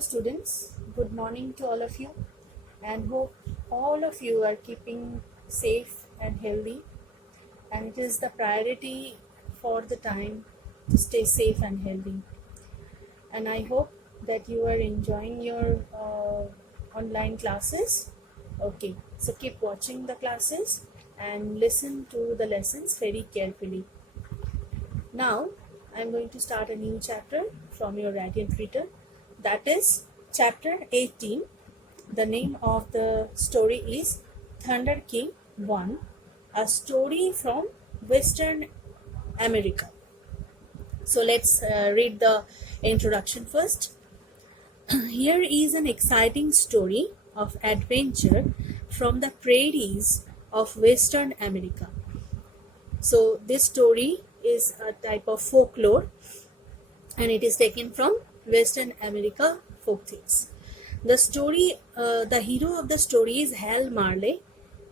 students, good morning to all of you, and hope all of you are keeping safe and healthy, and it is the priority for the time to stay safe and healthy. And I hope that you are enjoying your online classes. Okay, so keep watching the classes and listen to the lessons very carefully. Now I'm going to start a new chapter from your Radiant Reader, that is chapter 18. The name of the story is Thunder King 1, a story from Western America. So let's read the introduction first. Here is an exciting story of adventure from the prairies of Western America. So this story is a type of folklore and it is taken from Western America folk tales. The hero of the story is Hal Marley,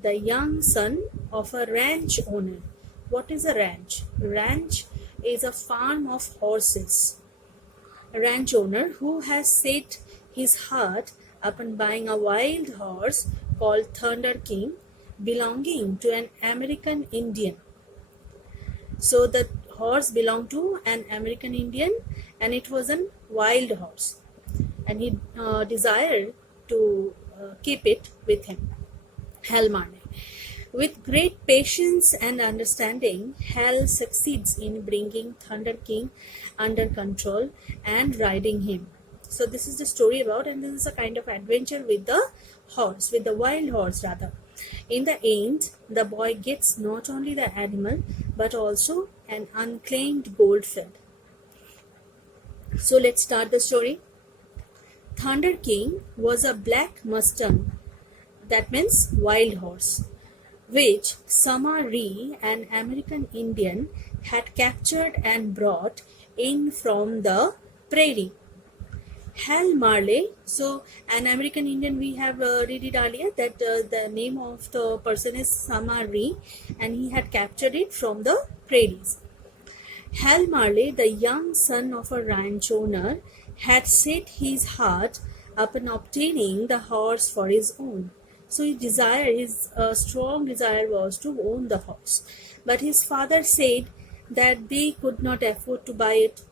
the young son of a ranch owner. What is a ranch? Ranch is a farm of horses. A ranch owner who has set his heart upon buying a wild horse called Thunder King, belonging to an American Indian. So the horse belonged to an American Indian and it was a wild horse, and he desired to keep it with him, Hal Marley. With great patience and understanding, Hal succeeds in bringing Thunder King under control and riding him. So this is the story about, and this is a kind of adventure with the horse, with the wild horse rather. In the end, the boy gets not only the animal but also an unclaimed goldfield. So let's start the story. Thunder King was a black Mustang, that means wild horse, which Sama Ree, an American Indian, had captured and brought in from the prairie. Hal Marley, so an American Indian, we have read it earlier that the name of the person is Sama Ree and he had captured it from the prairies. Hal Marley, the young son of a ranch owner, had set his heart upon obtaining the horse for his own. So his strong desire was to own the horse. But his father said that they could not afford to buy it,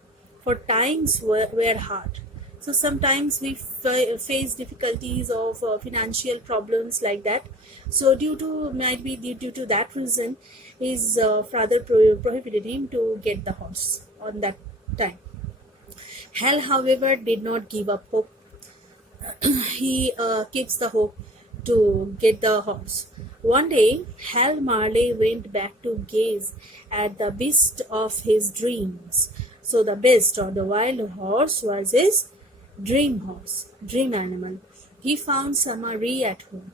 for times were hard. So sometimes we face difficulties of financial problems like that. So due to that reason, his father prohibited him to get the horse on that time. Hal, however, did not give up hope. He keeps the hope to get the horse. One day, Hal Marley went back to gaze at the beast of his dreams. So the beast or the wild horse was his dream animal. He found Sama Ree at home.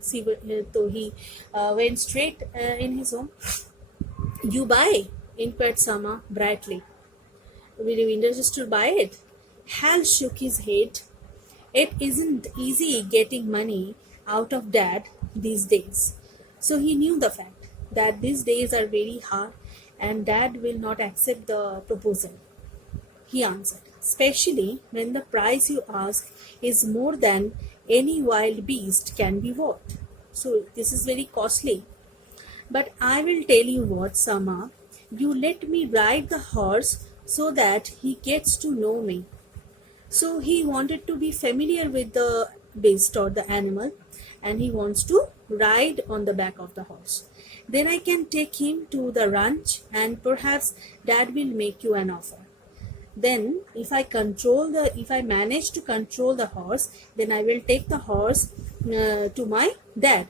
So he went straight in his home. "You buy?" inquired Sama brightly. "Will you interest to buy it?" Hal shook his head. It isn't easy getting money out of Dad these days. So he knew the fact that these days are very hard and Dad will not accept the proposal. He answered, "Especially when the price you ask is more than any wild beast can be worth. So this is very costly. But I will tell you what, Sama, you let me ride the horse so that he gets to know me." So he wanted to be familiar with the beast or the animal and he wants to ride on the back of the horse. "Then I can take him to the ranch and perhaps Dad will make you an offer. Then if I manage to control the horse, then I will take the horse to my dad.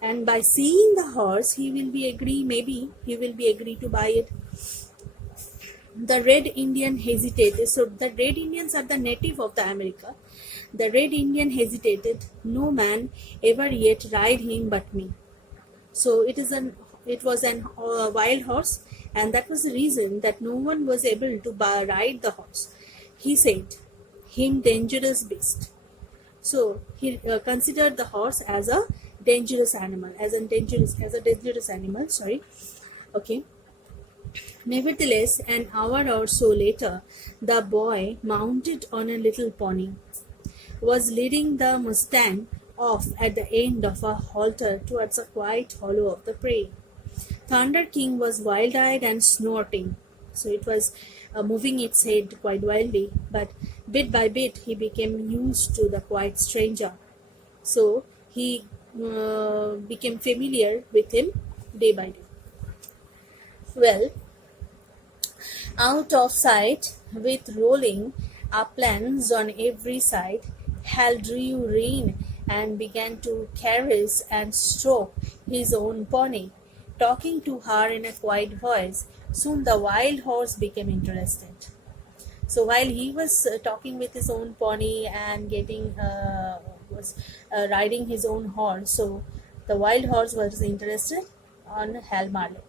And by seeing the horse, maybe he will be agree to buy it." The Red Indian hesitated. So the Red Indians are the native of the America. The Red Indian hesitated. "No man ever yet ride him but me." So it was an wild horse, and that was the reason that no one was able to ride the horse. He said, "Him dangerous beast." So he considered the horse as a dangerous animal, Sorry, okay. Nevertheless, an hour or so later, the boy mounted on a little pony was leading the Mustang off at the end of a halter towards a quiet hollow of the prairie. Thunder King was wild-eyed and snorting, so it was moving its head quite wildly, but bit by bit he became used to the quiet stranger. So he became familiar with him day by day. Well, out of sight, with rolling uplands on every side, Hal drew rein and began to caress and stroke his own pony, talking to her in a quiet voice. Soon the wild horse became interested. So while he was talking with his own pony and was riding his own horse, so the wild horse was interested on Hal Marley.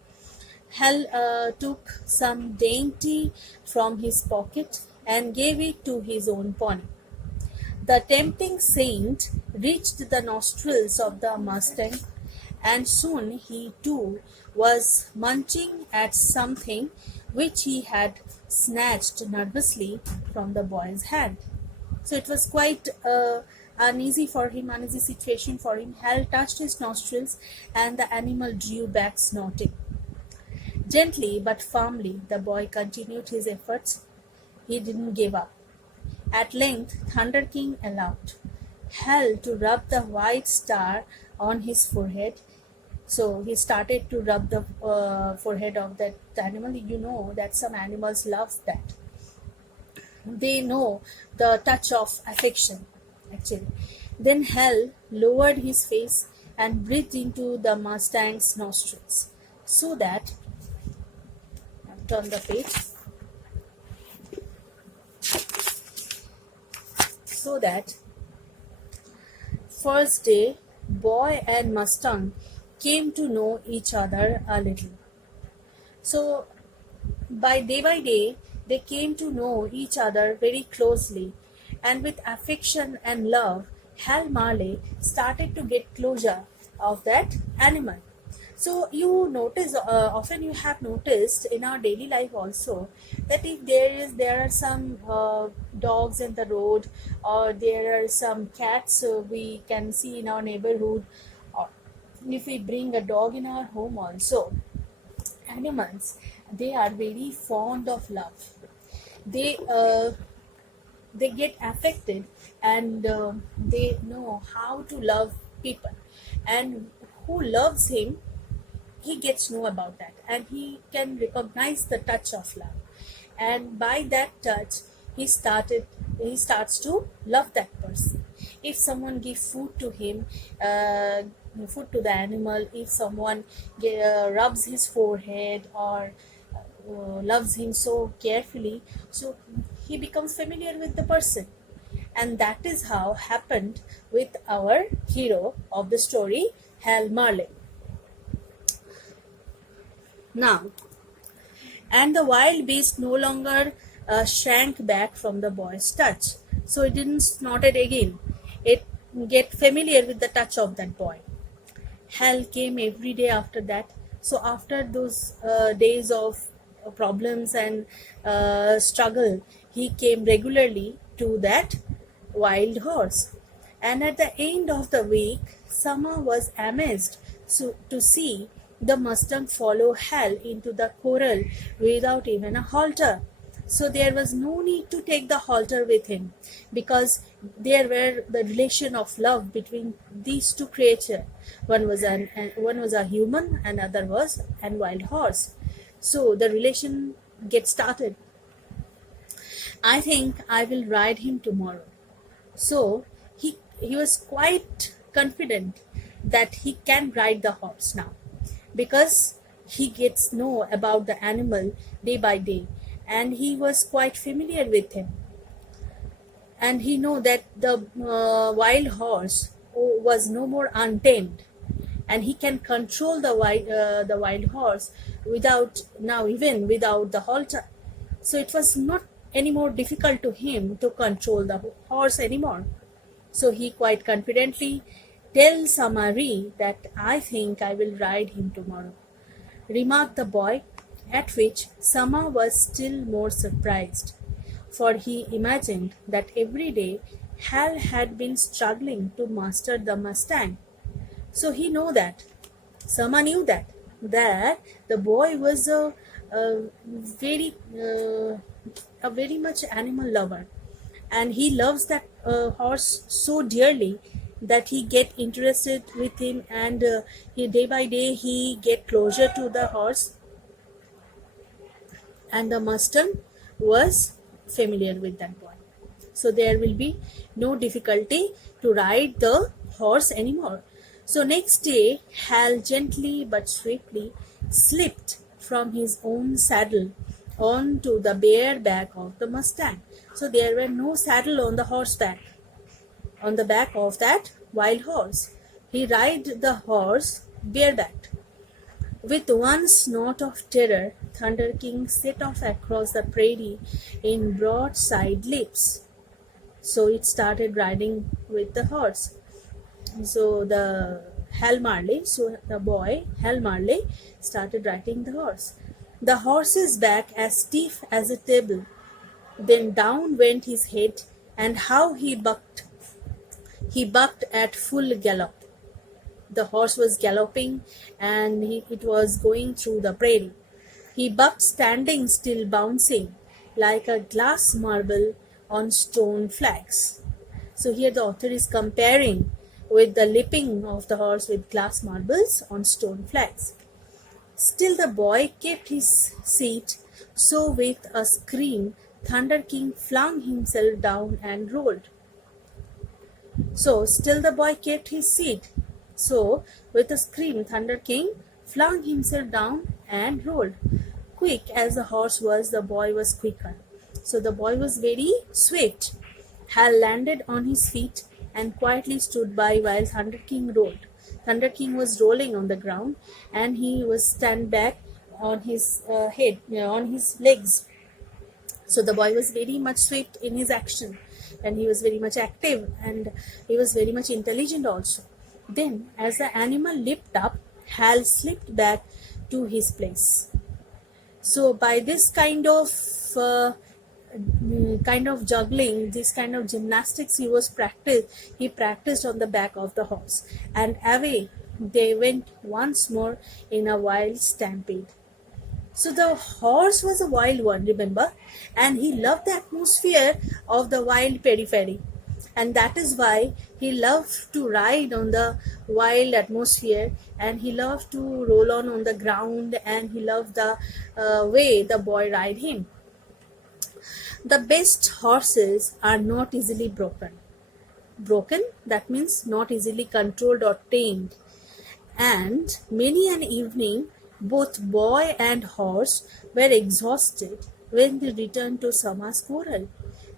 Hal took some dainty from his pocket and gave it to his own pony. The tempting scent reached the nostrils of the Mustang, and soon he too was munching at something which he had snatched nervously from the boy's hand. So it was quite uneasy situation for him. Hal touched his nostrils, and the animal drew back snorting. Gently but firmly, the boy continued his efforts. He didn't give up. At length, Thunder King allowed Hal to rub the white star on his forehead. So he started to rub the forehead of that animal. You know that some animals love that. They know the touch of affection, actually. Then Hal lowered his face and breathed into the Mustang's nostrils, so that, turn the page, so that first day boy and Mustang came to know each other a little. So by day they came to know each other very closely, and with affection and love, Hal Marley started to get closure of that animal. So you notice, often you have noticed in our daily life also, that if there are some dogs in the road, or there are some cats we can see in our neighborhood, or if we bring a dog in our home also, animals, they are very fond of love. They get affected, and they know how to love people, and who loves him, he gets to know about that, and he can recognize the touch of love, and by that touch he starts to love that person. If someone gives food to him, food to the animal, if someone rubs his forehead, or loves him so carefully, so he becomes familiar with the person. And that is how happened with our hero of the story, Hal Marley. Now, and the wild beast no longer shrank back from the boy's touch. So it didn't snort it again. It get familiar with the touch of that boy. Hal came every day after that. So after those days of problems and struggle, he came regularly to that wild horse. And at the end of the week, Sama was amazed to see the Mustang follow Hal into the corral without even a halter. So there was no need to take the halter with him, because there were the relation of love between these two creatures. One was a human, and other was a wild horse. So the relation gets started. I think I will ride him tomorrow. So he was quite confident that he can ride the horse now, because he gets know about the animal day by day, and he was quite familiar with him, and he know that the wild horse was no more untamed, and he can control the wild horse even without the halter. So it was not any more difficult to him to control the horse anymore. So he quite confidently tells Samari that I think I will ride him tomorrow, remarked the boy, at which Sama was still more surprised, for he imagined that every day Hal had been struggling to master the Mustang. So he knew that. Sama knew that the boy was very a very much animal lover, and he loves that horse so dearly that he get interested with him, and he day by day he get closer to the horse, and the Mustang was familiar with that boy. So there will be no difficulty to ride the horse anymore. So next day, Hal gently but swiftly slipped from his own saddle onto the bare back of the Mustang. So there were no saddle on the horseback, on the back of that wild horse. He ride the horse barebacked. With one snort of terror, Thunder King set off across the prairie in broadside leaps. So it started riding with the horse. So the boy Hal Marley started riding the horse. The horse's back as stiff as a table. Then down went his head, and how he bucked! He bucked at full gallop. The horse was galloping, and it was going through the prairie. He bucked standing still, bouncing like a glass marble on stone flags. So here the author is comparing with the leaping of the horse with glass marbles on stone flags. Still the boy kept his seat, so with a scream, Thunder King flung himself down and rolled. So still the boy kept his seat. So with a scream, Thunder King flung himself down and rolled. Quick as the horse was, the boy was quicker. So the boy was very swift. Hal landed on his feet and quietly stood by while Thunder King rolled. Thunder King was rolling on the ground, and he was stand back on his head, on his legs. So the boy was very much swift in his action, and he was very much active, and he was very much intelligent also. Then, as the animal leaped up, Hal slipped back to his place. So by this kind of juggling, this kind of gymnastics he practiced on the back of the horse, and away they went once more in a wild stampede. So the horse was a wild one, remember, and he loved the atmosphere of the wild periphery, and that is why he loved to ride on the wild atmosphere, and he loved to roll on the ground, and he loved the way the boy ride him. The best horses are not easily broken. Broken, that means not easily controlled or tamed. And many an evening, both boy and horse were exhausted when they returned to Sama's corral.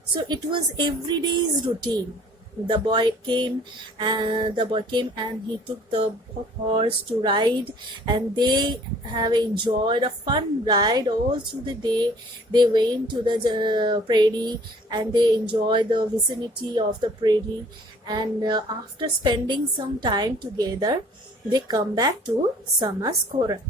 So it was every day's routine. The boy came and he took the horse to ride, and they have enjoyed a fun ride all through the day. They went to the prairie, and they enjoyed the vicinity of the prairie, and after spending some time together, they come back to Sama's corral.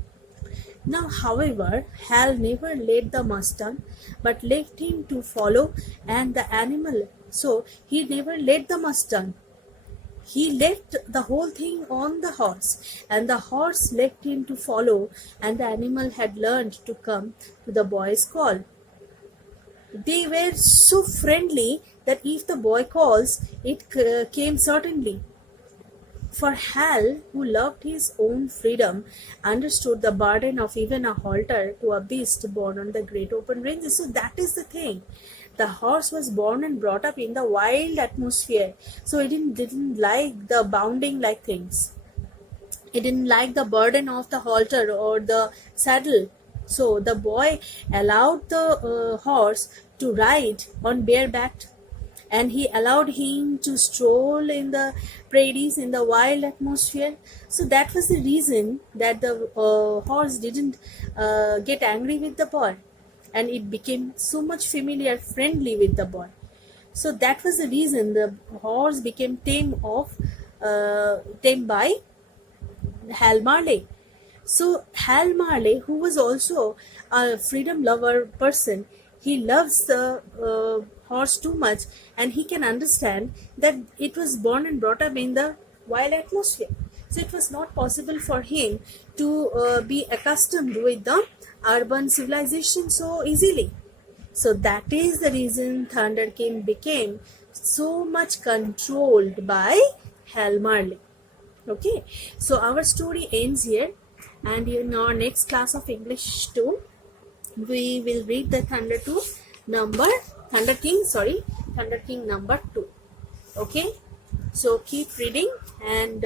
Now, however, Hal never led the Mustang, but left him to follow, and the animal. So he never led the Mustang. He left the whole thing on the horse, and the horse left him to follow, and the animal had learned to come to the boy's call. They were so friendly that if the boy calls, it came certainly. For Hal, who loved his own freedom, understood the burden of even a halter to a beast born on the great open ranges. So that is the thing. The horse was born and brought up in the wild atmosphere. So it didn't like the bounding like things. It didn't like the burden of the halter or the saddle. So the boy allowed the horse to ride on bareback, and he allowed him to stroll in the prairies in the wild atmosphere. So that was the reason that the horse didn't get angry with the boy, and it became so much familiar, friendly with the boy. So that was the reason the horse became tamed by Hal Marley. So Hal Marley, who was also a freedom lover person, he loves the horse too much, and he can understand that it was born and brought up in the wild atmosphere. So it was not possible for him to be accustomed with the urban civilization so easily. So that is the reason Thunder King became so much controlled by Hal Marley. Okay, so our story ends here, and in our next class of English 2, we will read the Thunder King number 2. Okay, so keep reading, and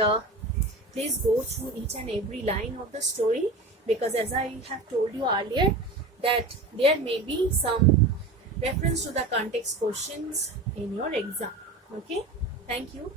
please go through each and every line of the story, because as I have told you earlier, that there may be some reference to the context questions in your exam. Okay, thank you.